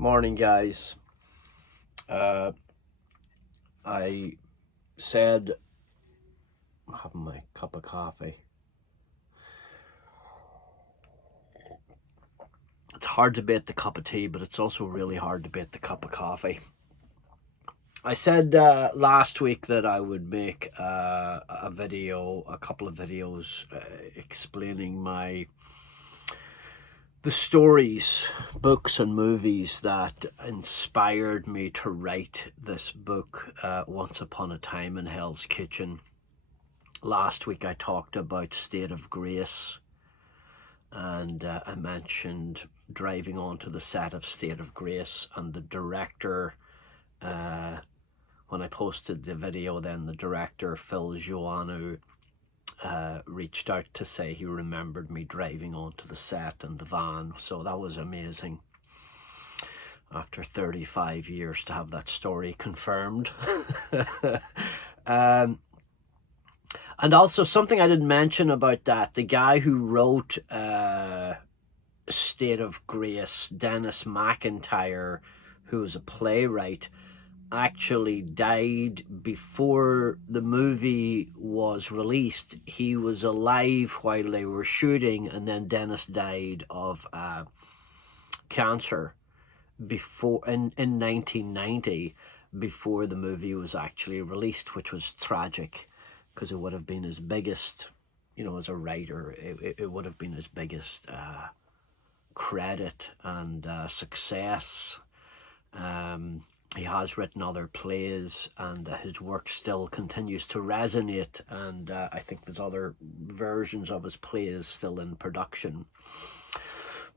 Morning, guys. I said I'm having my cup of coffee. It's hard to beat the cup of tea, but it's also really hard to beat the cup of coffee. I said last week that I would make a couple of videos explaining the stories, books and movies that inspired me to write this book, Once Upon a Time in Hell's Kitchen. Last week I talked about State of Grace, and I mentioned driving onto the set of State of Grace, and the director, when I posted the video, then the director, Phil Joannou, reached out to say he remembered me driving onto the set in the van. So that was amazing, after 35 years, to have that story confirmed. And also something I didn't mention about that, the guy who wrote State of Grace, Dennis McIntyre, who was a playwright, actually died before the movie was released. He was alive while they were shooting, and then Dennis died of cancer before in 1990, before the movie was actually released, which was tragic, because it would have been his biggest, as a writer, it would have been his biggest credit and success. He has written other plays, and his work still continues to resonate, and I think there's other versions of his plays still in production.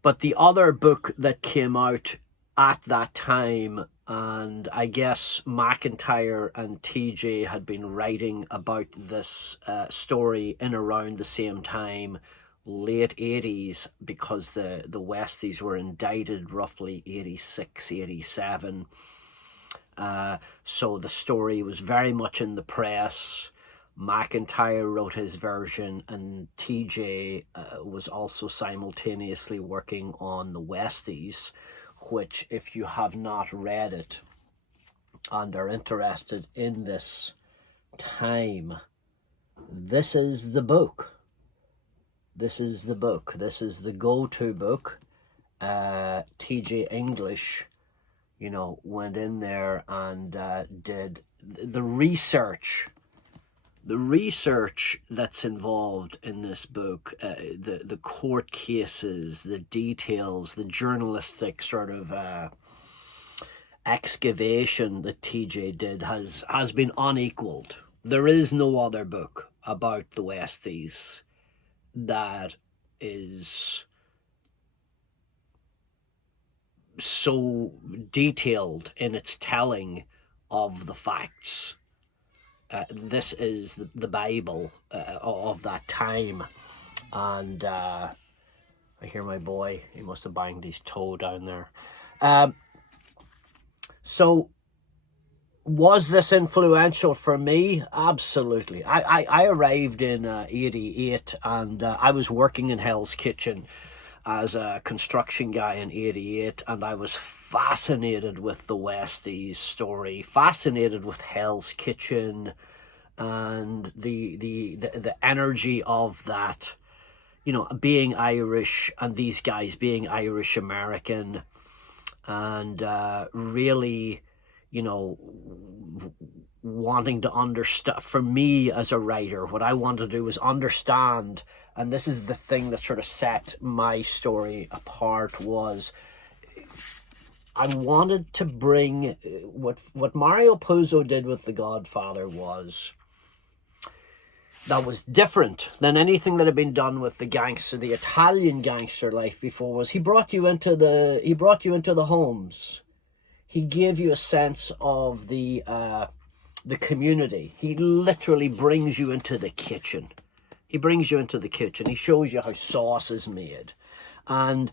But the other book that came out at that time, and I guess McIntyre and TJ had been writing about this story in around the same time, late 80s, because the Westies were indicted roughly 86, 87. So the story was very much in the press. McIntyre wrote his version, and TJ was also simultaneously working on the Westies, which, if you have not read it and are interested in this time, this is the book. This is the book. This is the go-to book. TJ English, went in there and did the research that's involved in this book, the court cases, the details, the journalistic sort of excavation that TJ did has been unequaled. There is no other book about the Westies that is so detailed in its telling of the facts. This is the Bible of that time. And I hear my boy, he must have banged his toe down there. So was this influential for me? Absolutely. I arrived in 88, and I was working in Hell's Kitchen as a construction guy in 88, and I was fascinated with the Westies story, fascinated with Hell's Kitchen, and the energy of that, being Irish, and these guys being Irish American, and really, wanting to understand. For me as a writer, what I wanted to do was understand, and this is the thing that sort of set my story apart, was I wanted to bring what Mario Puzo did with The Godfather that was different than anything that had been done with the Italian gangster life before, was he brought you into the homes. He gave you a sense of the community. He literally brings you into the kitchen. He brings you into the kitchen. He shows you how sauce is made. And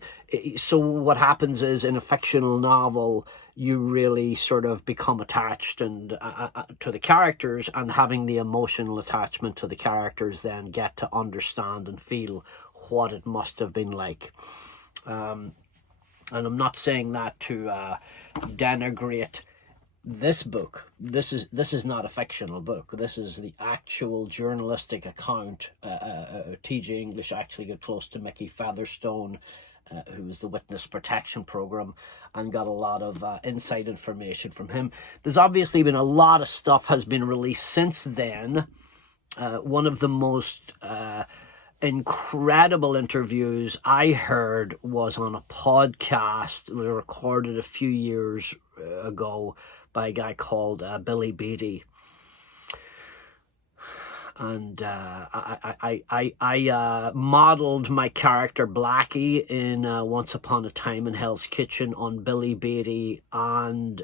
so what happens is, in a fictional novel, you really sort of become attached and to the characters, and having the emotional attachment to the characters, then get to understand and feel what it must have been like. And I'm not saying that to denigrate this book. This is not a fictional book. This is the actual journalistic account. T.J. English actually got close to Mickey Featherstone, who was the Witness Protection Program, and got a lot of inside information from him. There's obviously been a lot of stuff has been released since then. One of the most incredible interviews I heard was on a podcast. It was recorded a few years ago by a guy called Billy Beatty. And I modeled my character Blackie in Once Upon a Time in Hell's Kitchen on Billy Beatty and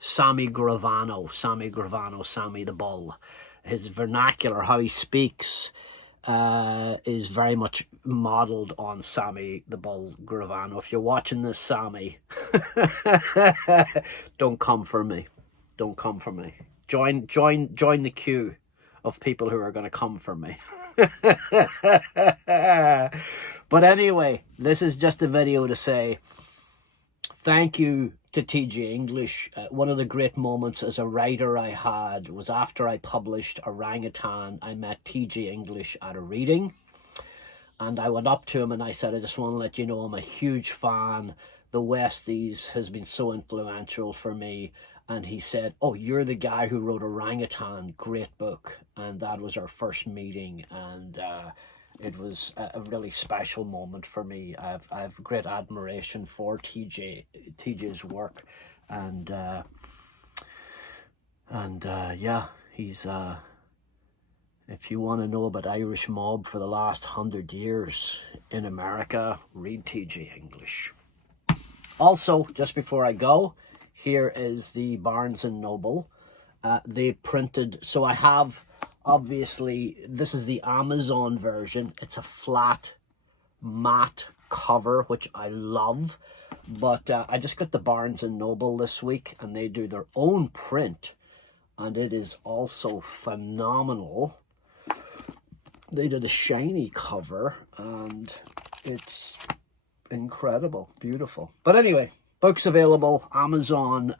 Sammy Gravano, Sammy the Bull. His vernacular, how he speaks, is very much modeled on Sammy the Bull Gravano. If you're watching this, Sammy, don't come for me. Don't come for me. Join the queue of people who are going to come for me. But anyway, this is just a video to say thank you to T.J. English. One of the great moments as a writer I had was after I published Orangutan. I met T.J. English at a reading, and I went up to him and I said, I just want to let you know I'm a huge fan. The Westies has been so influential for me. And he said, oh, you're the guy who wrote Orangutan, great book. And that was our first meeting, and it was a really special moment for me. I have great admiration for TJ's work, and yeah, he's if you want to know about Irish mob for the last 100 years in America, read T.J. English. Also, just before I go, here is the Barnes & Noble. They printed, so I have, obviously, this is the Amazon version. It's a flat, matte cover, which I love. But I just got the Barnes & Noble this week, and they do their own print. And it is also phenomenal. They did a shiny cover, and it's incredible, beautiful. But anyway, books available, Amazon,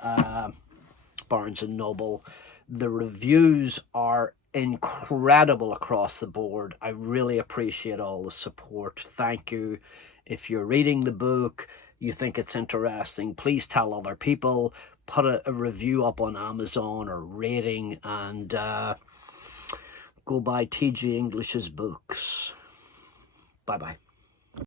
Barnes & Noble. The reviews are incredible across the board. I really appreciate all the support. Thank you. If you're reading the book, you think it's interesting, please tell other people. Put a review up on Amazon or rating, and go buy T.J. English's books. Bye-bye.